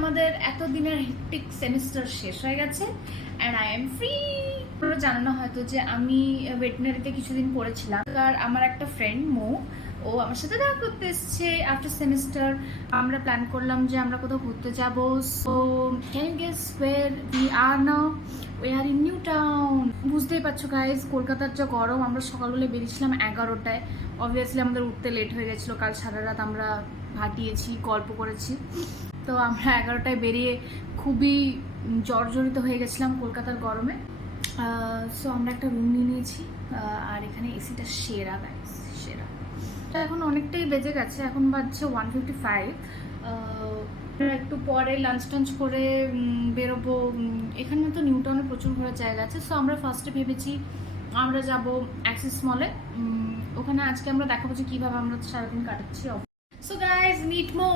আমাদের এতদিনের hectic semester শেষ হয়ে গেছে অ্যান্ড আই এম ফ্রি। আপনারা জানানো হয়তো যে আমি ভেটেনারিতে কিছুদিন পড়েছিলাম, আর আমার একটা ফ্রেন্ড ও আমার সাথে দেখা করতে এসেছে আফটার সেমিস্টার। আমরা প্ল্যান করলাম যে আমরা কোথাও ঘুরতে যাব। So can you guess where we are now? We are in New Town. বুঝতেই পারছো গাইজ, কলকাতার যা গরম। আমরা সকালবেলা বেরিয়েছিলাম 11টায়। অবভিয়াসলি আমাদের উঠতে লেট হয়ে গেছিলো, কাল সারা রাত আমরা হাঁটিয়েছি, গল্প করেছি। তো আমরা 11টায় বেরিয়ে খুবই জর্জরিত হয়ে গেছিলাম কলকাতার গরমে। সো আমরা একটা রুম নিয়ে নিয়েছি, আর এখানে এসিটা সেরা গাইস, সেরা। তো এখন অনেকটাই বেজে গেছে, এখন বাজছে 1:55। একটু পরে লাঞ্চ টাঞ্চ করে বেরোবো। এখানে তো নিউ টাউনে প্রচুর ঘোরার জায়গা আছে। সো আমরা ফার্স্টে ভেবেছি আমরা যাব অ্যাক্সিস মলে। ওখানে আজকে আমরা দেখাবো যে কীভাবে আমরা সারাদিন কাটাচ্ছি। সো গাইজ মিট মো।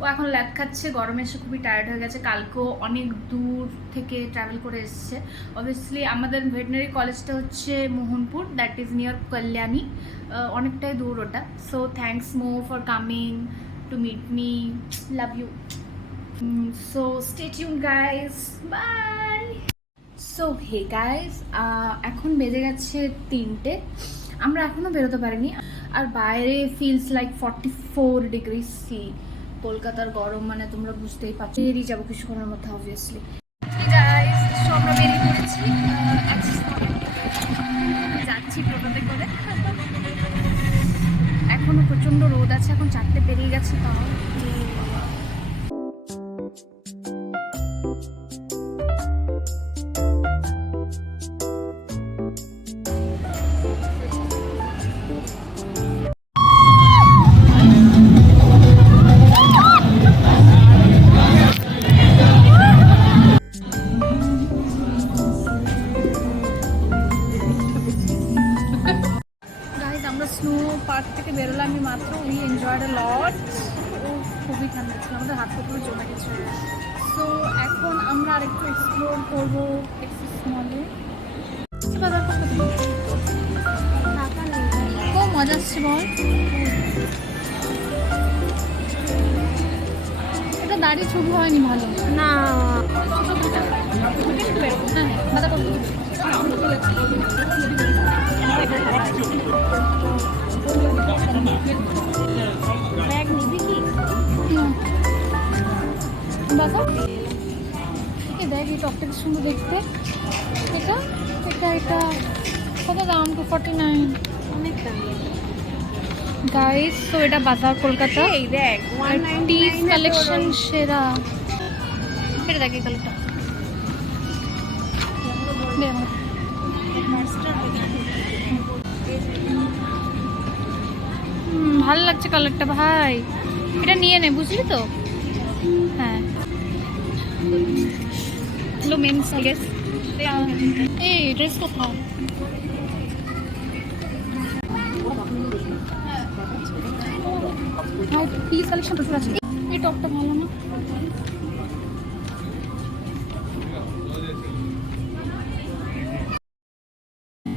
ও এখন ল্যাব খাচ্ছে, গরমে এসে খুবই টায়ার্ড হয়ে গেছে। কালকেও অনেক দূর থেকে ট্রাভেল করে এসেছে। অবভিয়াসলি আমাদের ভেটেনারি কলেজটা হচ্ছে Mohanpur, that is near Kalyani. অনেকটাই দূর ওটা। সো থ্যাংকস মো for coming to meet me, love you. So stay tuned guys, bye. So hey guys, এখন বেজে গেছে 3টে। আমরা এখনও বেরোতে পারিনি, আর বাইরে ফিলস লাইক 44 ডিগ্রি সি। কলকাতার গরম মানে তোমরা বুঝতেই পারছো। বেরিয়ে যাবো কিছুক্ষণের মধ্যে অবভিয়াসলি। আমরা বেরিয়ে পড়েছি, যাচ্ছি টোটোতে করে। এখনো প্রচণ্ড রোদ আছে, এখন 4টে পেরিয়ে গেছে তাও। স্নো পার্ক থেকে বেরোলাম আমি মাত্র। উই এনজয়েড আ লট। খুবই ঠান্ডা ছিল, আমাদের হাত পুরো জমে গেছে। সো এখন আমরা আরেকটু এক্সপ্লোর করবো এক্সিস মলে। খুব মজা আসছে বল। এটা দাঁড়িয়ে ছবি হয়নি ভালো না। ব্যাগ নিবি কি? বাবা দেখ, এই টপটা কি সুন্দর দেখতে। এটা এটা এটা কত দাম? 249। অনেক দাম গাইস। তো এটা বাজার কলকাতা। এই দেখ, টিস কালেকশন সেরা। এটা দেখ এই কালারটা, ভালো লাগছে কালারটা ভাই। এটা নিয়ে নে, বুঝলি তো? হ্যাঁ, হ্যালো মেন্স আই গেস। এই ড্রেস কোথাও পিস কালেকশন প্রচুর আছে। এই টপটা ভালো না?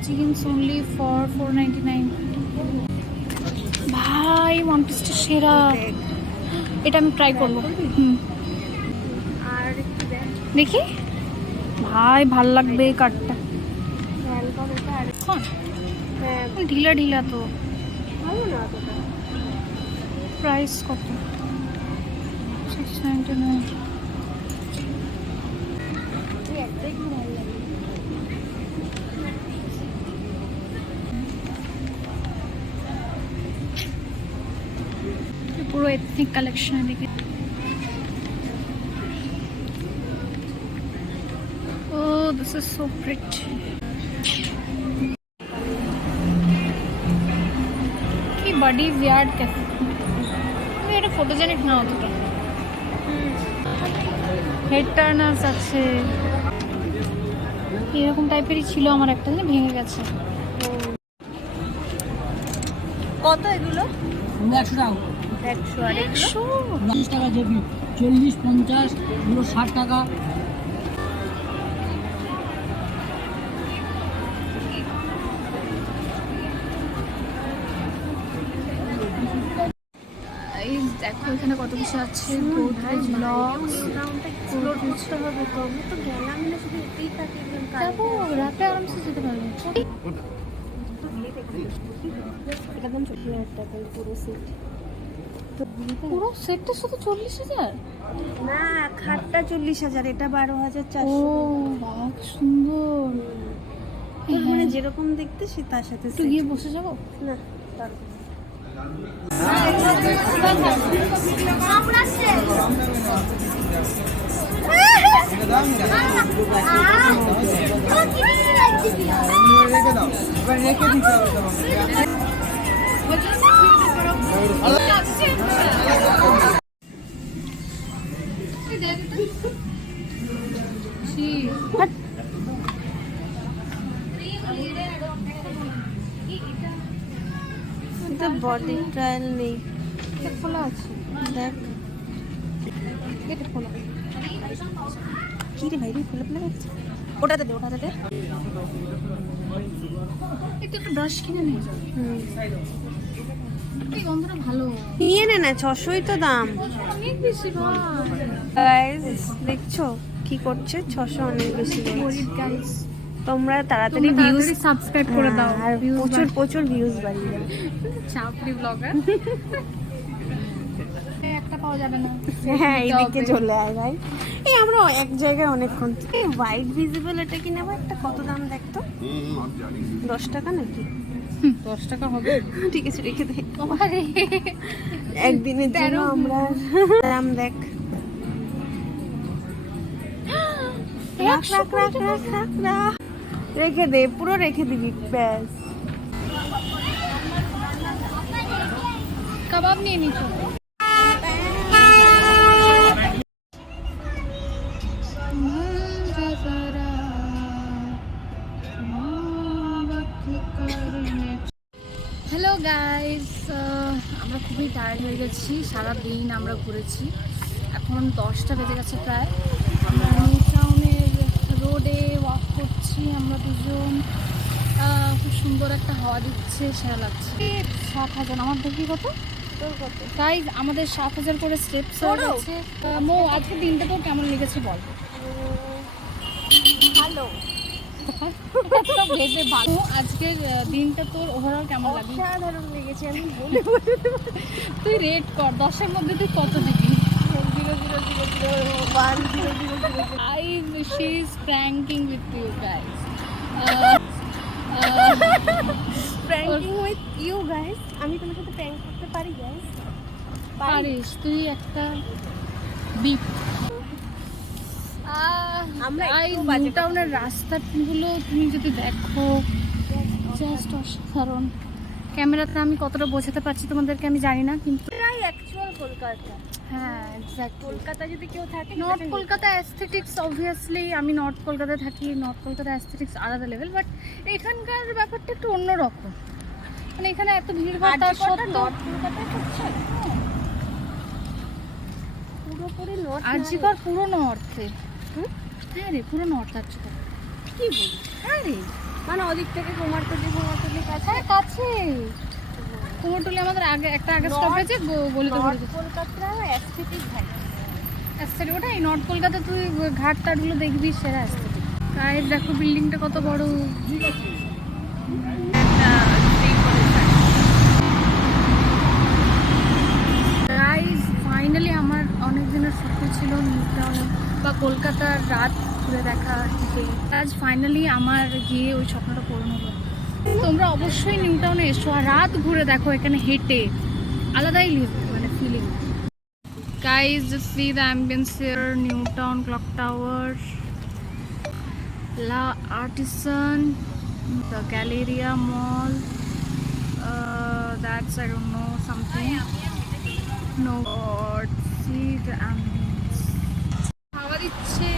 Chickens only for 499। ভাই ওয়ান পিসটা সেরা, এটা আমি ট্রাই করবো। আর দেখি ভাই, ভাল লাগবে এই কাঠটা। ঢিলা ঢিলা তো ভালো না। প্রাইস কত? 699। পুরো এথনিক কালেকশন দেখে। Oh, this is so pretty. কি বাডিজ ইয়ার্ড ক্যাফে। এটা ফটোজেনিক না অতটা। হেড টার্নার্স আছে, এরকম টাইপেরই ছিল আমার একটা, ভেঙে গেছে। কত এগুলো? 100 টাকা। 100 আর 100 30 টাকা যেবি, 40 50 এগুলো 60 টাকা। দেখো এখানে কত কিছু আছে, গোদরেজ ব্লগস। এক্সপ্লোর করতে হবে তো, আমি তো গেলাম না, শুধু এতেই থাকি একদম যাবো, রাতে আরামসে যেতে পারবো। একদম 40,000 টাকায় পুরো সেট। পুরো সেটটা শুধু 40,000? না, খাটটা 40,000, এটা 12,400। ও বাবা কি সুন্দর। তোর মানে যেরকম দেখতে সে তার সাথে একটু গিয়ে বসে যাবো। না তার এটা বডি ট্রায়াল নেই, খোলা আছে, দেখ এটা খোলা। কি রে ভাই রে, খুলে খুলে যাচ্ছে। ওটাতে দে, ওটাতে দে। একটু একটা ব্রাশ কিনে নিয়ে যাবো, এই গন্ধটা ভালো। নিয়ে নে না, 600ই তো দাম। অনেক বেশি ভাই। গাইস দেখছো কি করছে, 600 অনেক বেশি বলছে। গাইস তোমরা তাড়াতাড়ি ভিউজ সাবস্ক্রাইব করে দাও, আর প্রচুর প্রচুর ভিউজ বাড়িয়ে দাও। চাপড়ি ব্লগার। একটা পাওয়া যাবে না। হ্যাঁ এইদিকে চলে আয় ভাই। এই আমরা এক জায়গায় অনেকক্ষণ, এই হোয়াইট ভিজিবল এটা কি নেবো একটা, কত দাম দেখতো? 10 টাকা নাকি? 10 টাকা হবে? ঠিক আছে রেখে দে, আরে একদিনের জন্য 13 আমরা দাম দেখ। রাখ রাখ রাখ রাখ রাখ রাখ, রেখে দে, পুরো রেখে দিবি ব্যাস। কাবাব নিয়ে নিচ্ছ? হ্যালো গাইস, আমরা খুবই টায়ার্ড হয়ে গেছি, সারাদিন আমরা ঘুরেছি। এখন 10টা বেজে গেছে প্রায়। আমরা নিউ টাউনের রোডে ওয়াক করছি আমরা দুজন। খুব সুন্দর একটা হাওয়া দিচ্ছে, সেরা লাগছে। 7,000 আমার দেখি কত তোর কত? গাইস, আমাদের 7,000 করে স্টেপস হয়ে গেছে। মো আজকে দিনটা তোর কেমন লেগেছে বল? ভালো, ভেবে ভালো। আজকের দিনটা তোর ওভারঅল কেমন লাগলো? অসাধারণ লেগেছে, আমি বলে তুই রেট কর, 10-এর মধ্যে তুই কত দিবি? 0.0001000। She is pranking with you guys. Pranking with you guys, আমি তোমার সাথে প্র্যাঙ্ক করতে পারি গাইস? পারিস তুই একটা বিপ। আমরা একটু নিউ বাজে টাউনের রাস্তাগুলো তুমি যদি দেখো, জাস্ট অসাধারণ। ক্যামেরাতে আমি কতটা বোঝাতে পারছি তোমাদেরকে আমি জানি না, কিন্তু এটাই অ্যাকচুয়াল কলকাতা। হ্যাঁ এক্স্যাক্টলি। কলকাতা যদি কেউ থাকে, নর্থ কলকাতা অ্যাস্থেটিক্স, অবভিয়াসলি আমি নর্থ কলকাতায় থাকি, নর্থ কলকাতা অ্যাস্থেটিক্স আলাদা লেভেল, বাট এখানকার ব্যাপারটা একটু অন্যরকম। মানে এখানে এত ভিড় ভাড় তার সত্ত্বেও নর্থ কলকাতায় হচ্ছে পুরোপুরি নর্থ। আরজিকর পুরো নর্থে। হ্যাঁ রে, পুরো নর্থ আরজিকর। কি বলি? হ্যাঁ রে, মানে ওদিক থেকে কুমারটুলি কাছে। হ্যাঁ কাছে। কুমোরটুলি আমাদের আগে একটা আগে স্টপেজে গলিতে নর্থ গলিতে। কলকাতা অ্যাস্থেটিক ভাই। অ্যাস্থেটিক ওটাই, নর্থ কলকাতা তুই ঘাট টাটগুলো দেখবি, সেরা অ্যাস্থেটিক। গাইস দেখো বিল্ডিংটা কত বড়। গাইস ফাইনালি আমার অনেক দিনের স্বপ্ন ছিল নিউ টাউনে বা কলকাতার রাত ঘুরে দেখা। আজ ফাইনালি আমার গিয়ে ওই স্বপ্নটা পূরণ হলো। তোমরা অবশ্যই নিউ টাউনে এসো আর রাত ঘুরে দেখো, এখানে হেঁটে আলাদাই মানে feeling. Guys just see the ambience here, New Town clock tower, La Artisan, the Galleria mall, that's I don't know something. No God, see the ambience. হাওয়া দিচ্ছে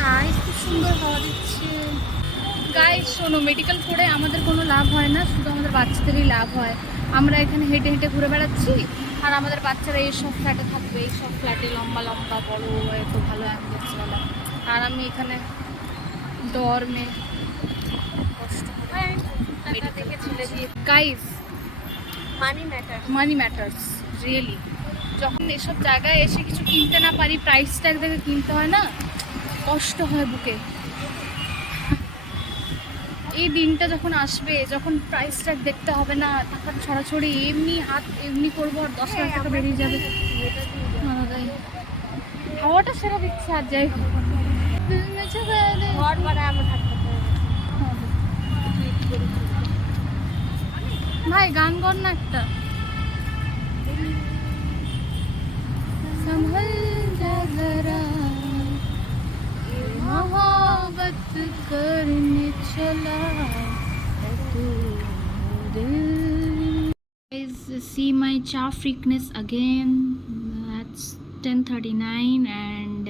গাইস, খুব সুন্দর হাওয়া দিচ্ছে। গাইস শোনো, মেডিকেল করে আমাদের কোনো লাভ হয় না, শুধু আমাদের বাচ্চাদেরই লাভ হয়। আমরা এখানে হেঁটে হেঁটে ঘুরে বেড়াচ্ছি আর আমাদের বাচ্চারা এইসব ফ্ল্যাটে থাকবে, এইসব ফ্ল্যাটে লম্বা লম্বা বড় এত ভালো অ্যাম্বিয়েন্সওয়ালা, আর আমি এখানে ডরমে কষ্ট করে মেডিকেল থেকে ছেড়ে দিয়ে। গাইস মানি ম্যাটার। মানি ম্যাটার্স, রিয়েলি যখন এসব জায়গায় এসে কিছু কিনতে না পারি, প্রাইস ট্যাগ দেখে কিনতে হয় না, কষ্ট হয় বুকে। এই দিনটা যখন আসবে, যখন প্রাইস ট্যাগ দেখতে হবে না, টাকা ছড়াছড়ি এমনি হাত এমনি করবো আর 10,000 টাকা বেরিয়ে যাবে। আলাদাই হাওয়াটা সেরা দিচ্ছে। আর যাই হোক, ঘর ভাড়া আমরা থাকতে পারবো। ভাই গান কর না একটা। संभल जा जरा, ये मोहब्बत करने चला है तू दिल। Guys, see my cha freakness again. That's 10:39 and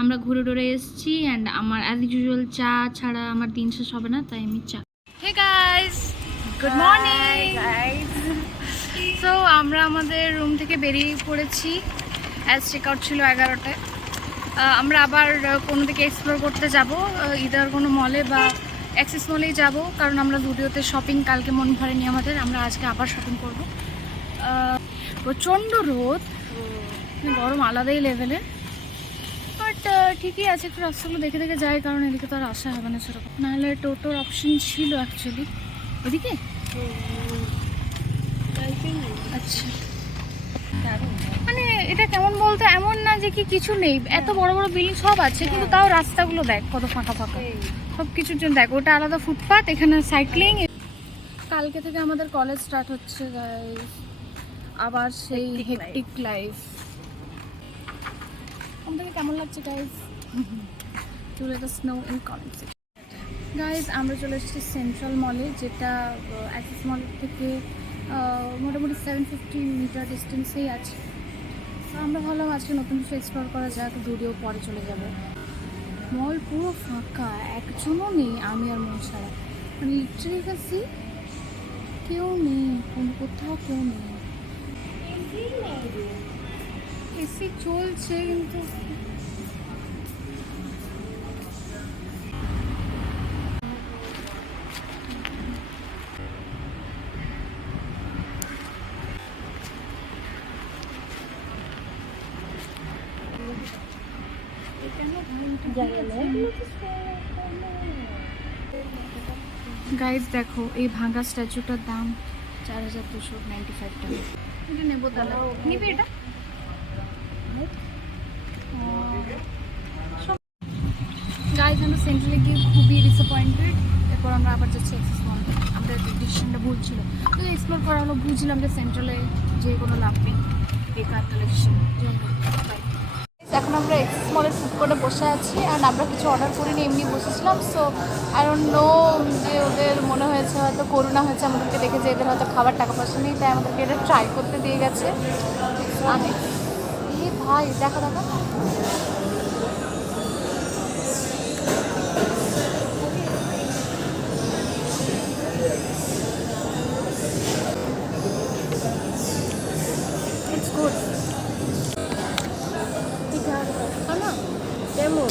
আমরা ঘুরে টুরে এসেছি অ্যান্ড আমার অ্যাজ ইউজুয়াল চা ছাড়া আমার দিন শেষ হবে না, তাই আমি চা। Hey guys, good morning guys. So আমরা আমাদের রুম থেকে বেরিয়ে পড়েছি, অ্যাজ চেক আউট ছিল 11টায়। আমরা আবার কোনো দিকে এক্সপ্লোর করতে যাব, ইদার কোনো মলে বা অ্যাক্সিস মলেই যাব, কারণ আমরা জুডিওতে শপিং কালকে মন ভরেনি আমাদের, আমরা আজকে আবার শপিং করব। প্রচণ্ড রোদ, গরম আলাদাই লেভেলের, বাট ঠিকই আছে, একটু রাস্তাগুলো দেখে দেখে যাই, কারণ এদিকে তো আর আসা হবে না সেরকম। নাহলে টোটোর অপশন ছিল অ্যাকচুয়ালি এদিকে। আচ্ছা, মানে এটা কেমন বলতে, এমন না যে কি কিছু নেই, এত বড় বড় বিল্ডিং সব আছে, কিন্তু তাও রাস্তাগুলো দেখ কত ফাঁকা ফাঁকা, সব কিছুর জন্য দেখ, ওটা আলাদা ফুটপাথ, এখানে সাইক্লিং। কালকে থেকে আমাদের কলেজ স্টার্ট হচ্ছে গাইস, আবার সেই হেক্টিক লাইফ। আমাদেরকে কেমন লাগছে guys? Do let us know in comment section. Guys, আমরা চলে এসেছি সেন্ট্রাল মলে, যেটা অ্যাক্সিস মল থেকে মোটামুটি 750 মিটার ডিস্টেন্সেই আছে। তো আমরা ভাবলাম আজকে নতুন কিছু এক্সপ্লোর করা যাক, ভিডিও পরে চলে যাব। মল পুরো ফাঁকা, একজনও নেই আমি আর মন ছাড়া, মানে লিটারেলি কাছে কেউ নেই, কোথাও কেউ নেই। এসি চলছে কিন্তু গাইজ দেখো, এই ভাঙা স্ট্যাচুটার দাম 4,295 টাকা। এটা নেবো, তাহলে নিবি এটা? গাইজ, আমরা সেন্ট্রালে গিয়ে খুবই ডিসঅ্যাপয়েন্টেড। এরপর আমরা আবার যাচ্ছি অ্যাক্সিস মল। আমাদের ডিসিশনটা ভুল ছিল, তো এক্সপ্লোর করা হলো, বুঝলাম যে সেন্ট্রালে যে কোনো লাভ নেই, বেকার কালেকশন। এখন আমরা এক্সিস মলের ফুড কোর্টে বসে আছি, অ্যান্ড আমরা কিছু অর্ডার করিনি, এমনি বসেছিলাম। সো আই ডোন্ট নো, যে ওদের মনে হয়েছে হয়তো করোনা হয়েছে আমাদেরকে দেখে, যে এদের হয়তো খাবার টাকা পয়সা নেই, তাই আমাদেরকে এটা ট্রাই করতে দিয়ে গেছে। আমি এই ভাই দেখা দেখা ইটস গুড। কেমন?